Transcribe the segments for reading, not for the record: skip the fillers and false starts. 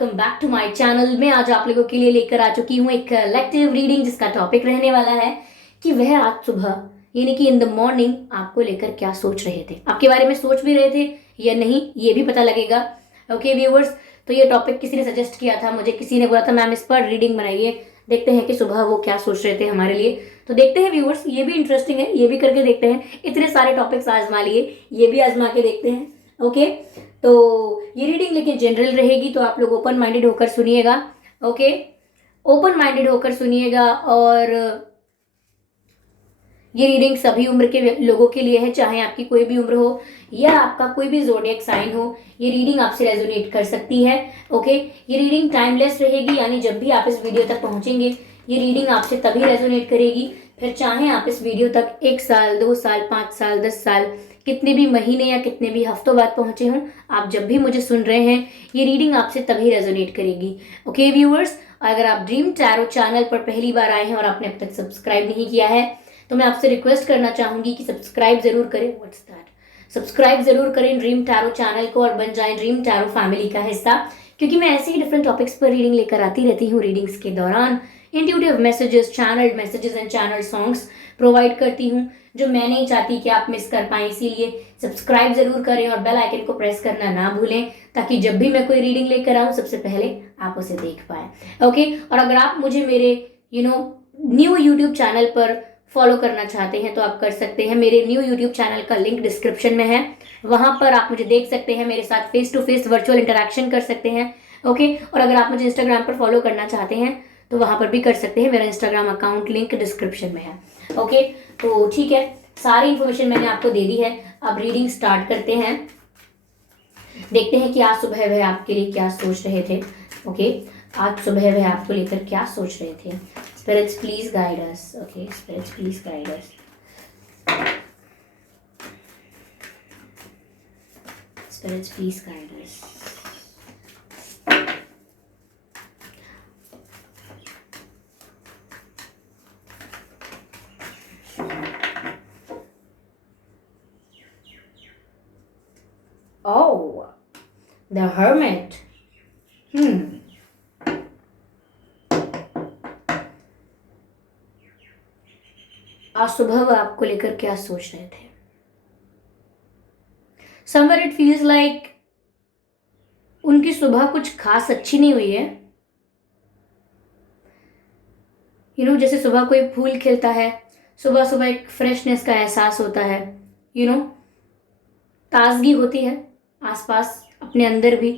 Welcome back to my channel. मैं आज आप लोगों के लिए लेकर आ चुकी हूँ एक कलेक्टिव रीडिंग जिसका टॉपिक रहने वाला है कि वह आज सुबह यानी कि इन द मॉर्निंग आपको लेकर क्या सोच रहे थे, आपके बारे में सोच भी रहे थे या नहीं, ये भी पता लगेगा। ओके व्यूअर्स, तो ये टॉपिक किसी ने सजेस्ट किया था मुझे, किसी ने बोला था मैम इस पर रीडिंग बनाइए, देखते हैं कि सुबह वो क्या सोच रहे थे हमारे लिए। तो देखते हैं व्यूअर्स, ये भी इंटरेस्टिंग है, ये भी करके देखते हैं। इतने सारे टॉपिक्स आजमा लिए, ये भी आजमा के देखते हैं। ओके, तो ये रीडिंग लेकिन जनरल रहेगी, तो आप लोग ओपन माइंडेड होकर सुनिएगा। ओके, ओपन माइंडेड होकर सुनिएगा। और ये रीडिंग सभी उम्र के लोगों के लिए है, चाहे आपकी कोई भी उम्र हो या आपका कोई भी ज़ोडिएक साइन हो, ये रीडिंग आपसे रेजोनेट कर सकती है। ओके, ये रीडिंग टाइमलेस रहेगी, यानी जब भी आप इस वीडियो तक पहुंचेंगे ये रीडिंग आपसे तभी रेजोनेट करेगी। फिर चाहे आप इस वीडियो तक 1 साल, 2 साल, 5 साल, 10 साल, कितने भी महीने या कितने भी हफ्तों बाद पहुंचे हों, आप जब भी मुझे सुन रहे हैं ये रीडिंग आपसे तभी रेजोनेट करेगी। ओके व्यूअर्स, अगर आप ड्रीम टैरो चैनल पर पहली बार आए हैं और आपने अब तक सब्सक्राइब नहीं किया है तो मैं आपसे रिक्वेस्ट करना चाहूंगी कि सब्सक्राइब जरूर करें। व्हाट्स दैट, सब्सक्राइब जरूर करें ड्रीम टैरो चैनल को और बन जाएं ड्रीम टैरो फैमिली का हिस्सा, क्योंकि मैं ऐसे ही डिफरेंट टॉपिक्स पर रीडिंग लेकर आती रहती हूँ। रीडिंग्स के दौरान intuitive messages, channel messages and channel songs provide करती हूँ जो मैं नहीं चाहती कि आप मिस कर पाएं। इसीलिए सब्सक्राइब जरूर करें और बेल आइकन को प्रेस करना ना भूलें, ताकि जब भी मैं कोई रीडिंग लेकर आऊँ सबसे पहले आप उसे देख पाएं। ओके, और अगर आप मुझे मेरे न्यू यूट्यूब चैनल पर फॉलो करना चाहते हैं तो आप कर सकते हैं। मेरे न्यू यूट्यूब चैनल का लिंक डिस्क्रिप्शन में है, वहां पर आप मुझे देख सकते हैं, मेरे साथ face to face virtual interaction कर सकते हैं। ओके, और अगर आप मुझे इंस्टाग्राम पर फॉलो करना चाहते हैं तो वहां पर भी कर सकते हैं, मेरा इंस्टाग्राम अकाउंट लिंक डिस्क्रिप्शन में है। ओके, तो ठीक है, सारी इंफॉर्मेशन मैंने आपको दे दी है। अब रीडिंग स्टार्ट करते हैं, देखते हैं कि आज सुबह वह आपके लिए क्या सोच रहे थे। ओके, आज सुबह वह आपको लेकर क्या सोच रहे थे। Spirits, please guide us. Okay, spirits, please guide us. Spirits, please guide us. Oh, the Hermit. आज सुबह वो आपको लेकर क्या सोच रहे थे। Somewhere it feels like उनकी सुबह कुछ खास अच्छी नहीं हुई है। जैसे सुबह कोई फूल खिलता है, सुबह सुबह एक फ्रेशनेस का एहसास होता है, ताजगी होती है आसपास, अपने अंदर भी।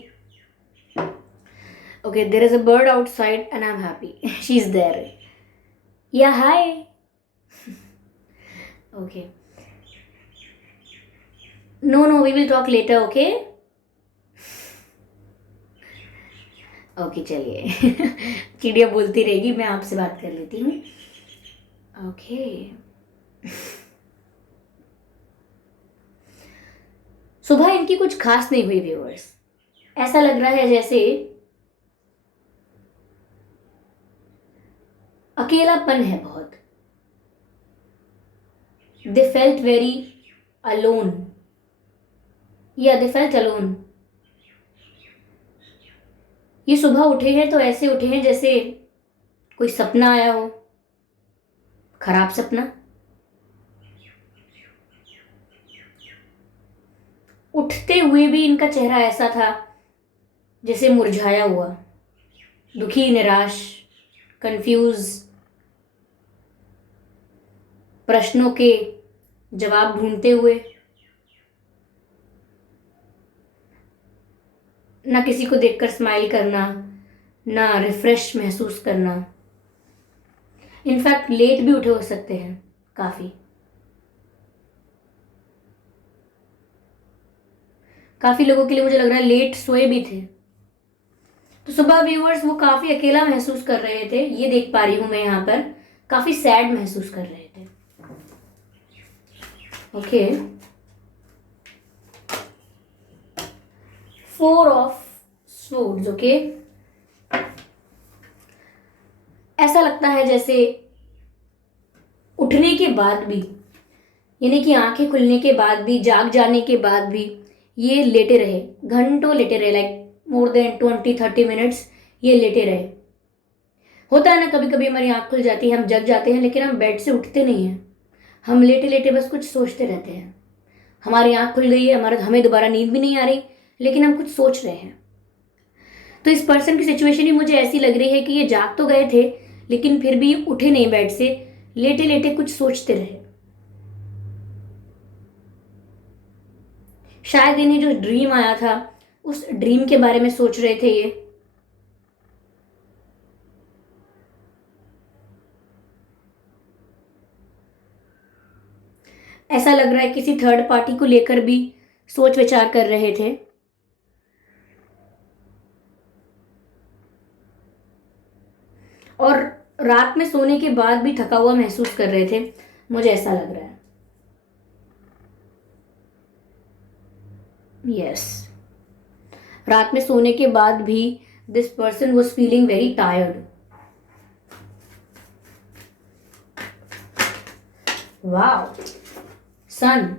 Okay, there is a bird outside and I am happy she is there. Yeah hi. Okay. No, we will talk later, okay? Okay, चलिए चिड़िया बोलती रहेगी, मैं आपसे बात कर लेती हूँ। ओके, सुबह इनकी कुछ खास नहीं हुई व्यूअर्स। ऐसा लग रहा है जैसे अकेलापन है बहुत। They felt very alone. Yeah, they felt alone. ये सुबह उठे हैं तो ऐसे उठे हैं जैसे कोई सपना आया हो, खराब सपना। उठते हुए भी इनका चेहरा ऐसा था जैसे मुरझाया हुआ, दुखी, निराश, कंफ्यूज, प्रश्नों के जवाब ढूंढते हुए, ना किसी को देखकर स्माइल करना, ना रिफ्रेश महसूस करना। इनफैक्ट लेट भी उठे हो सकते हैं काफी लोगों के लिए मुझे लग रहा है लेट सोए भी थे। तो सुबह व्यूअर्स वो काफी अकेला महसूस कर रहे थे, ये देख पा रही हूं मैं यहाँ पर, काफी सैड महसूस कर रहे थे। Okay, 4 of swords. ओके, ऐसा लगता है जैसे उठने के बाद भी, यानी कि आंखें खुलने के बाद भी, जाग जाने के बाद भी ये लेटे रहे, घंटों लेटे रहे, लाइक मोर देन 20-30 मिनट्स ये लेटे रहे। होता है ना, कभी कभी हमारी आँख खुल जाती है, हम जग जाते हैं, लेकिन हम बेड से उठते नहीं हैं। हम लेटे लेटे बस कुछ सोचते रहते हैं। हमारी आँख खुल गई है, हमें दोबारा नींद भी नहीं आ रही, लेकिन हम कुछ सोच रहे हैं। तो इस पर्सन की सिचुएशन ही मुझे ऐसी लग रही है कि ये जाग तो गए थे, लेकिन फिर भी उठे नहीं बेड से, लेटे लेटे कुछ सोचते रहे। शायद इन्हें जो ड्रीम आया था उस ड्रीम के बारे में सोच रहे थे ये। ऐसा लग रहा है किसी थर्ड पार्टी को लेकर भी सोच विचार कर रहे थे। और रात में सोने के बाद भी थका हुआ महसूस कर रहे थे, मुझे ऐसा लग रहा है। यस, रात में सोने के बाद भी this person was feeling very tired. Wow, son.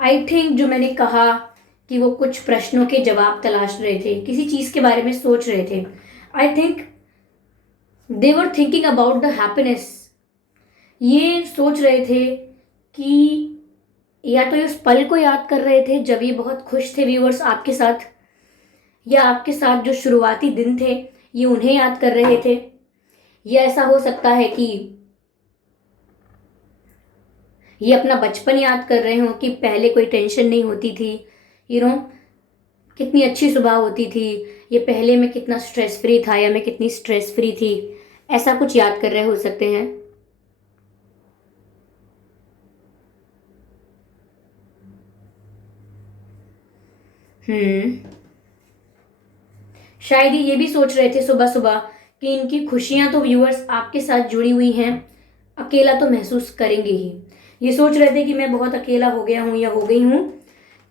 I think जो मैंने कहा कि वो कुछ प्रश्नों के जवाब तलाश रहे थे, किसी चीज के बारे में सोच रहे थे। I think they were thinking about the happiness. ये सोच रहे थे कि या तो ये उस पल को याद कर रहे थे जब ये बहुत खुश थे व्यूअर्स आपके साथ, या आपके साथ जो शुरुआती दिन थे ये उन्हें याद कर रहे थे, या ऐसा हो सकता है कि ये अपना बचपन याद कर रहे हो कि पहले कोई टेंशन नहीं होती थी, कितनी अच्छी सुबह होती थी, ये पहले मैं कितना स्ट्रेस फ्री था या मैं कितनी स्ट्रेस फ्री थी, ऐसा कुछ याद कर रहे हो सकते हैं। शायद ये भी सोच रहे थे सुबह सुबह कि इनकी खुशियां तो व्यूअर्स आपके साथ जुड़ी हुई हैं, अकेला तो महसूस करेंगे ही। ये सोच रहे थे कि मैं बहुत अकेला हो गया हूं या हो गई हूं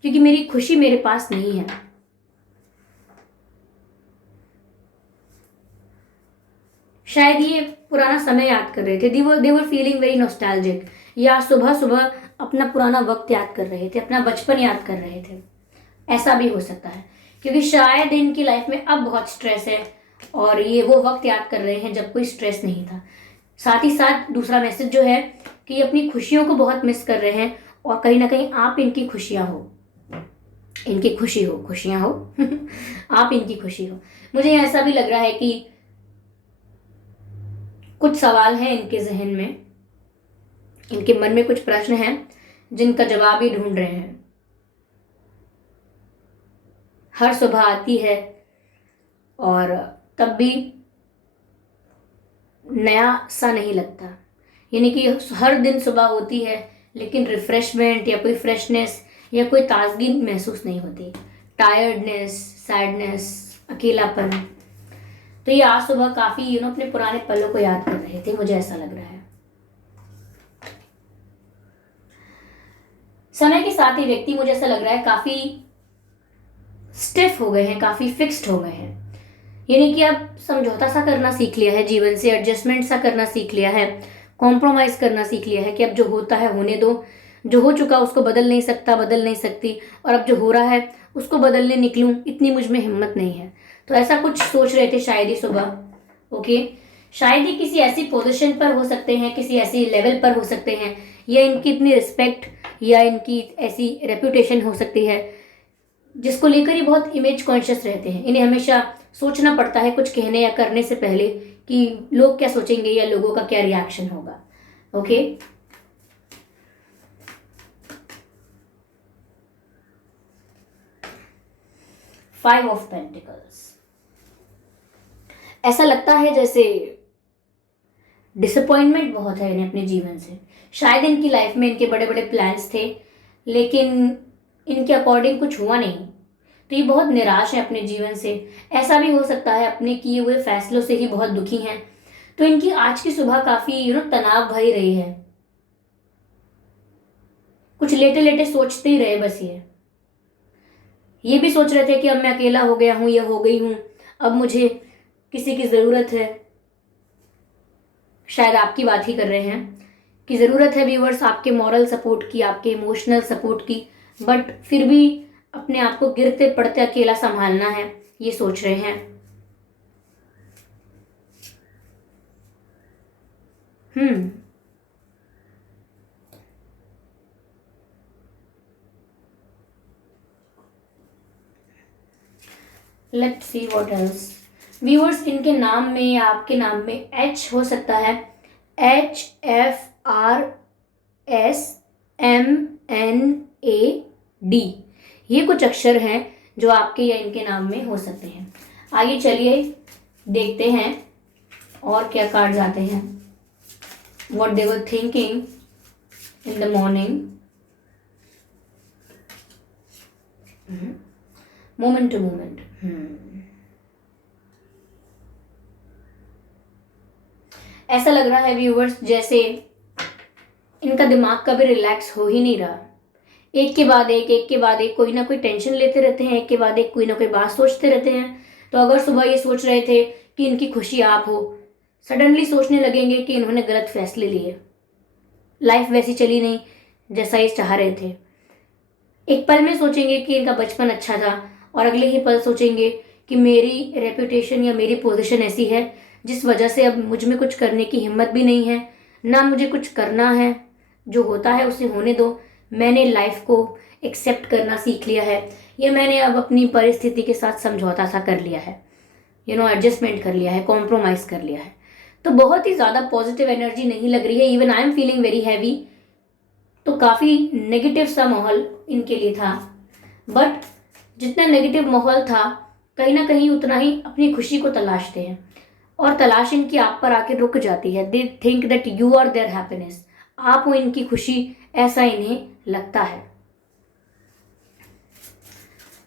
क्योंकि मेरी खुशी मेरे पास नहीं है। शायद ये पुराना समय याद कर रहे थे, देवर फीलिंग वेरी नॉस्टैल्जिक, या सुबह सुबह अपना पुराना वक्त याद कर रहे थे, अपना बचपन याद कर रहे थे। ऐसा भी हो सकता है क्योंकि शायद इनकी लाइफ में अब बहुत स्ट्रेस है और ये वो वक्त याद कर रहे हैं जब कोई स्ट्रेस नहीं था। साथ ही साथ दूसरा मैसेज जो है कि ये अपनी खुशियों को बहुत मिस कर रहे हैं और कहीं ना कहीं आप इनकी खुशियां हो, इनकी खुशी हो, खुशियां हो आप इनकी खुशी हो। मुझे ऐसा भी लग रहा है कि कुछ सवाल हैं इनके जहन में, इनके मन में कुछ प्रश्न हैं जिनका जवाब ही ढूंढ रहे हैं। हर सुबह आती है और तब भी नया सा नहीं लगता, यानी कि हर दिन सुबह होती है लेकिन रिफ्रेशमेंट या कोई फ्रेशनेस या कोई ताजगी महसूस नहीं होती। टायर्डनेस, सैडनेस, अकेलापन। तो ये आज सुबह काफी अपने पुराने पलों को याद कर रहे थे, मुझे ऐसा लग रहा है। समय के साथ ये व्यक्ति, मुझे ऐसा लग रहा है, काफी स्टिफ हो गए हैं, काफी फिक्स्ड हो गए हैं, यानी कि अब समझौता सा करना सीख लिया है जीवन से, एडजस्टमेंट सा करना सीख लिया है, कॉम्प्रोमाइज करना सीख लिया है कि अब जो होता है होने दो, जो हो चुका उसको बदल नहीं सकता, बदल नहीं सकती, और अब जो हो रहा है उसको बदलने निकलूं इतनी मुझ में हिम्मत नहीं है। तो ऐसा कुछ सोच रहे थे शायद ही सुबह। ओके, शायद ही किसी ऐसी पोजीशन पर हो सकते हैं, किसी ऐसी लेवल पर हो सकते हैं, या इनकी इतनी रिस्पेक्ट या इनकी ऐसी रेपुटेशन हो सकती है जिसको लेकर ये बहुत इमेज कॉन्शियस रहते हैं। इन्हें हमेशा सोचना पड़ता है कुछ कहने या करने से पहले कि लोग क्या सोचेंगे या लोगों का क्या रिएक्शन होगा। Okay, five of pentacles. ऐसा लगता है जैसे डिसअपॉइंटमेंट बहुत है इन्हें अपने जीवन से। शायद इनकी लाइफ में इनके बड़े बड़े प्लान्स थे लेकिन इनके अकॉर्डिंग कुछ हुआ नहीं, तो ये बहुत निराश है अपने जीवन से। ऐसा भी हो सकता है अपने किए हुए फैसलों से ही बहुत दुखी हैं। तो इनकी आज की सुबह काफी तनाव भरी रही है। कुछ लेटे लेटे सोचते ही रहे बस। ये भी सोच रहे थे कि अब मैं अकेला हो गया हूं या हो गई हूं, अब मुझे किसी की जरूरत है। शायद आपकी बात ही कर रहे हैं कि ज़रूरत है व्यूवर्स आपके मॉरल सपोर्ट की, आपके इमोशनल सपोर्ट की, बट फिर भी अपने आप को गिरते पड़ते अकेला संभालना है, ये सोच रहे हैं। Let's see what else. Viewers, इनके नाम में या आपके नाम में एच हो सकता है, HFRSMNAD, ये कुछ अक्षर हैं जो आपके या इनके नाम में हो सकते हैं। आगे चलिए देखते हैं और क्या कार्ड्स आते हैं। What they were thinking in the morning, moment to moment. ऐसा लग रहा है व्यूवर्स जैसे इनका दिमाग कभी रिलैक्स हो ही नहीं रहा, एक के बाद एक कोई ना कोई टेंशन लेते रहते हैं, एक के बाद एक कोई ना कोई बात सोचते रहते हैं। तो अगर सुबह ये सोच रहे थे कि इनकी खुशी आप हो, सडनली सोचने लगेंगे कि इन्होंने गलत फैसले लिए, लाइफ वैसी चली नहीं जैसा ये चाह रहे थे। एक पल में सोचेंगे कि इनका बचपन अच्छा था और अगले ही पल सोचेंगे कि मेरी रेपुटेशन या मेरी पोजीशन ऐसी है जिस वजह से अब मुझ में कुछ करने की हिम्मत भी नहीं है, ना मुझे कुछ करना है, जो होता है उसे होने दो, मैंने लाइफ को एक्सेप्ट करना सीख लिया है, या मैंने अब अपनी परिस्थिति के साथ समझौता सा कर लिया है, एडजस्टमेंट कर लिया है, कॉम्प्रोमाइज़ कर लिया है। तो बहुत ही ज़्यादा पॉजिटिव एनर्जी नहीं लग रही है, even I am feeling very heavy. तो काफ़ी नेगेटिव सा माहौल इनके लिए था, बट जितना नेगेटिव माहौल था कहीं ना कहीं उतना ही अपनी खुशी को तलाशते हैं, और तलाश इनकी आप पर आके रुक जाती है। They think that you are their happiness, आप हो इनकी खुशी, ऐसा इन्हें लगता है।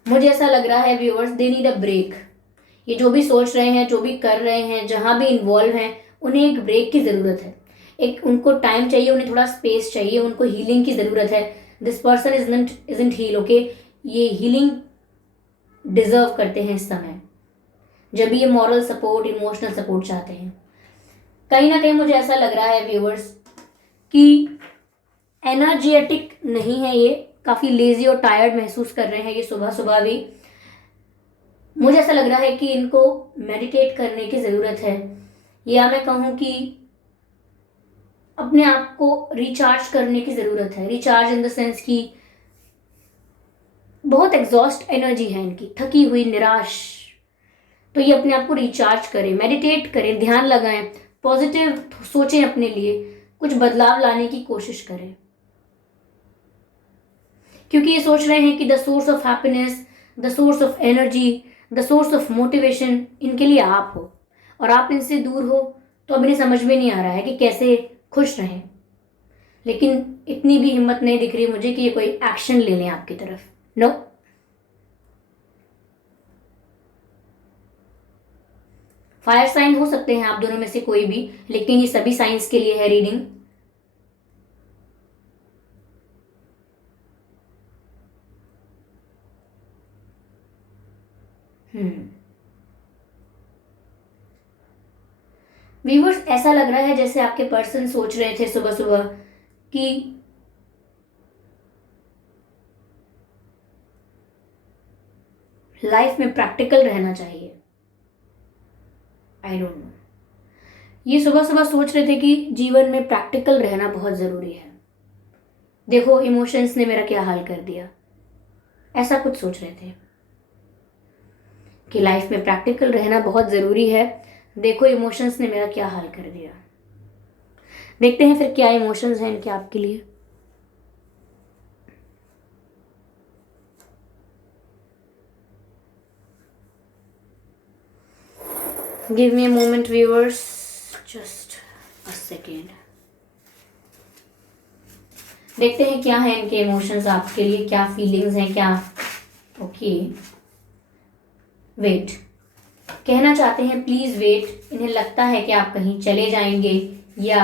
मुझे ऐसा लग रहा है viewers, they need a break. ये जो भी सोच रहे हैं, जो भी कर रहे हैं, जहां भी इन्वॉल्व हैं, उन्हें एक ब्रेक की ज़रूरत है, एक उनको टाइम चाहिए, उन्हें थोड़ा स्पेस चाहिए, उनको हीलिंग की ज़रूरत है। This person isn't heal, okay, ये हीलिंग डिजर्व करते हैं इस समय, जब ये मॉरल सपोर्ट, इमोशनल सपोर्ट चाहते हैं। कहीं ना कहीं मुझे ऐसा लग रहा है व्यूअर्स कि एनर्जेटिक नहीं है, ये काफ़ी लेजी और टायर्ड महसूस कर रहे हैं ये सुबह सुबह भी। मुझे ऐसा लग रहा है कि इनको मेडिटेट करने की ज़रूरत है, या मैं कहूँ कि अपने आप को रिचार्ज करने की ज़रूरत है। रिचार्ज इन द सेंस कि बहुत एग्जॉस्ट एनर्जी है इनकी, थकी हुई, निराश। तो ये अपने आप को रिचार्ज करें, मेडिटेट करें, ध्यान लगाएं, पॉजिटिव सोचें, अपने लिए कुछ बदलाव लाने की कोशिश करें, क्योंकि ये सोच रहे हैं कि the source of happiness, the source of energy, the source of motivation इनके लिए आप हो, और आप इनसे दूर हो तो अब इन्हें समझ में नहीं आ रहा है कि कैसे खुश रहें। लेकिन इतनी भी हिम्मत नहीं दिख रही मुझे कि ये कोई एक्शन ले लें आपकी तरफ। नो, फायर साइन हो सकते हैं आप दोनों में से कोई भी, लेकिन ये सभी साइंस के लिए है रीडिंग। व्यूवर्स, ऐसा लग रहा है जैसे आपके पर्सन सोच रहे थे सुबह सुबह कि लाइफ में प्रैक्टिकल रहना चाहिए। आई डोंट नो, ये सुबह सुबह सोच रहे थे कि जीवन में प्रैक्टिकल रहना बहुत ज़रूरी है। देखो इमोशंस ने मेरा क्या हाल कर दिया, ऐसा कुछ सोच रहे थे कि लाइफ में प्रैक्टिकल रहना बहुत ज़रूरी है। देखो इमोशंस ने मेरा क्या हाल कर दिया। देखते हैं फिर क्या इमोशंस हैं इनके आपके लिए। Give me a moment viewers, just a second. देखते हैं क्या है इनके इमोशंस आपके लिए, क्या फीलिंग्स हैं, क्या। ओके, वेट कहना चाहते हैं, प्लीज वेट। इन्हें लगता है कि आप कहीं चले जाएंगे, या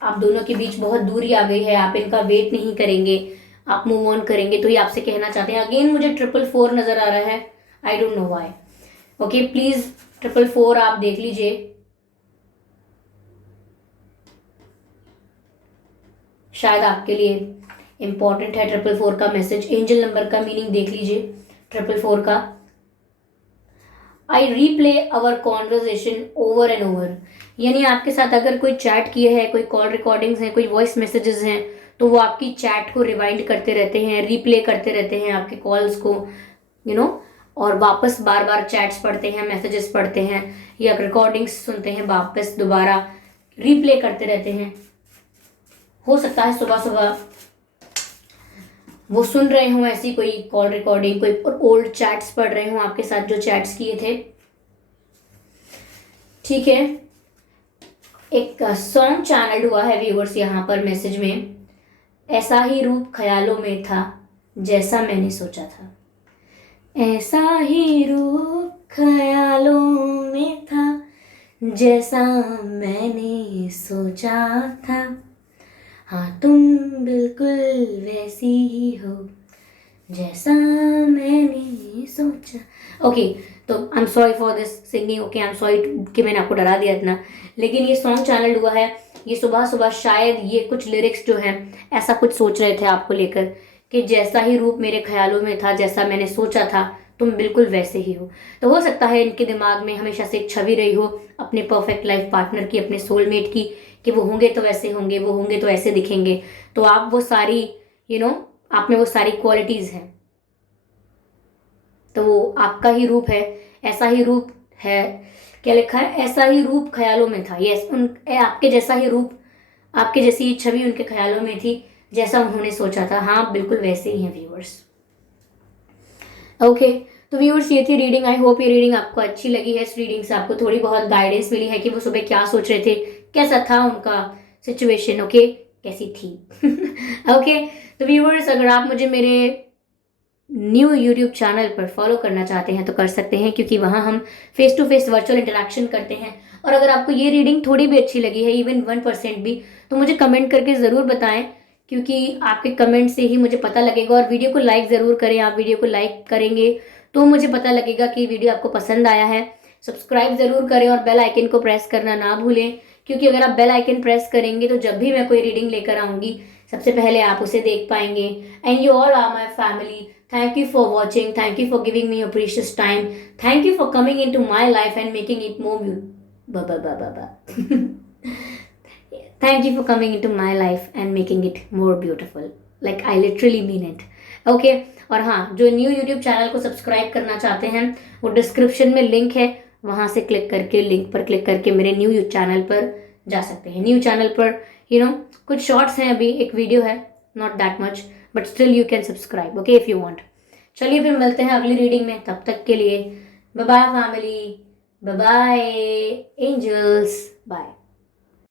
आप दोनों के बीच बहुत दूरी आ गई है, आप इनका वेट नहीं करेंगे, आप मूव ऑन करेंगे। तो ये आपसे कहना चाहते हैं। अगेन मुझे 444 नजर आ रहा है, I don't know why. Okay, please 444 आप देख लीजिए। शायद आपके लिए इम्पॉर्टेंट है 444 का मैसेज। एंजल नंबर का मीनिंग देख लीजिए 444 का। I replay our conversation over and over, यानी आपके साथ अगर कोई चैट किए है, कोई कॉल रिकॉर्डिंग्स हैं, कोई वॉइस मैसेजेस हैं, तो वो आपकी चैट को रिवाइंड करते रहते हैं, रीप्ले करते रहते हैं आपके कॉल्स को, और वापस बार बार चैट्स पढ़ते हैं, मैसेजेस पढ़ते हैं या रिकॉर्डिंग्स सुनते हैं, वापस दोबारा रीप्ले करते रहते हैं। हो सकता है सुबह सुबह वो सुन रहे हों ऐसी कोई कॉल रिकॉर्डिंग, कोई ओल्ड चैट्स पढ़ रहे हों आपके साथ जो चैट्स किए थे। ठीक है, एक सॉन्ग चैनल हुआ है व्यूअर्स यहाँ पर मैसेज में। ऐसा ही रूप ख्यालों में था जैसा मैंने सोचा था, ऐसा ही रूप ख्यालों में था जैसा मैंने सोचा था, हाँ तुम बिल्कुल वैसी ही हो जैसा मैंने सोचा। ओके, तो I am sorry for this singing. Okay, I am sorry कि मैंने आपको डरा दिया इतना। लेकिन ये सॉन्ग चैनल हुआ है, ये सुबह सुबह शायद ये कुछ लिरिक्स जो हैं ऐसा कुछ सोच रहे थे आपको लेकर कि जैसा ही रूप मेरे ख्यालों में था जैसा मैंने सोचा था, तुम बिल्कुल वैसे ही हो। तो हो सकता है इनके दिमाग में हमेशा से एक छवि रही हो अपने परफेक्ट लाइफ पार्टनर की, अपने सोलमेट की, कि वो होंगे तो वैसे होंगे, वो होंगे तो ऐसे दिखेंगे। तो आप वो सारी आप में वो सारी क्वालिटीज हैं, तो वो आपका ही रूप है, ऐसा ही रूप है। क्या लिखा है? ऐसा ही रूप ख्यालों में था। यस, आपके जैसा ही रूप, आपके जैसी छवि उनके ख्यालों में थी जैसा उन्होंने सोचा था। हाँ, बिल्कुल वैसे ही हैं व्यूअर्स। ओके, तो व्यूअर्स ये थी रीडिंग। आई होप ये रीडिंग आपको अच्छी लगी है। इस रीडिंग से आपको थोड़ी बहुत गाइडेंस मिली है कि वो सुबह क्या सोच रहे थे, कैसा था उनका सिचुएशन। ओके, कैसी थी। ओके, तो व्यूअर्स अगर आप मुझे मेरे न्यू यूट्यूब चैनल पर फॉलो करना चाहते हैं तो कर सकते हैं, क्योंकि वहाँ हम face to face virtual interaction करते हैं। और अगर आपको ये रीडिंग थोड़ी भी अच्छी लगी है, इवन 1% भी, तो मुझे कमेंट करके ज़रूर बताएं, क्योंकि आपके कमेंट से ही मुझे पता लगेगा। और वीडियो को लाइक ज़रूर करें, आप वीडियो को लाइक करेंगे तो मुझे पता लगेगा कि वीडियो आपको पसंद आया है। सब्सक्राइब ज़रूर करें और बेल आइकन को प्रेस करना ना भूलें, क्योंकि अगर आप बेल आइकन प्रेस करेंगे तो जब भी मैं कोई रीडिंग लेकर आऊँगी सबसे पहले आप उसे देख पाएंगे। And you all are my family. Thank you for watching. Thank you for giving me your precious time. Thank you for coming into my life and making it more Thank you for coming into my life and making it more beautiful. Like I literally mean it. Okay. और हाँ, जो new YouTube channel को subscribe करना चाहते हैं वो description में link है, वहाँ से क्लिक करके, लिंक पर क्लिक करके मेरे न्यू यूट्यूब चैनल पर जा सकते हैं। न्यू चैनल पर कुछ शॉर्ट्स हैं, अभी एक वीडियो है, not that much, but still you can subscribe, okay, if you want. चलिए फिर मिलते हैं अगली रीडिंग में, तब तक के लिए bye bye family, bye bye angels, bye.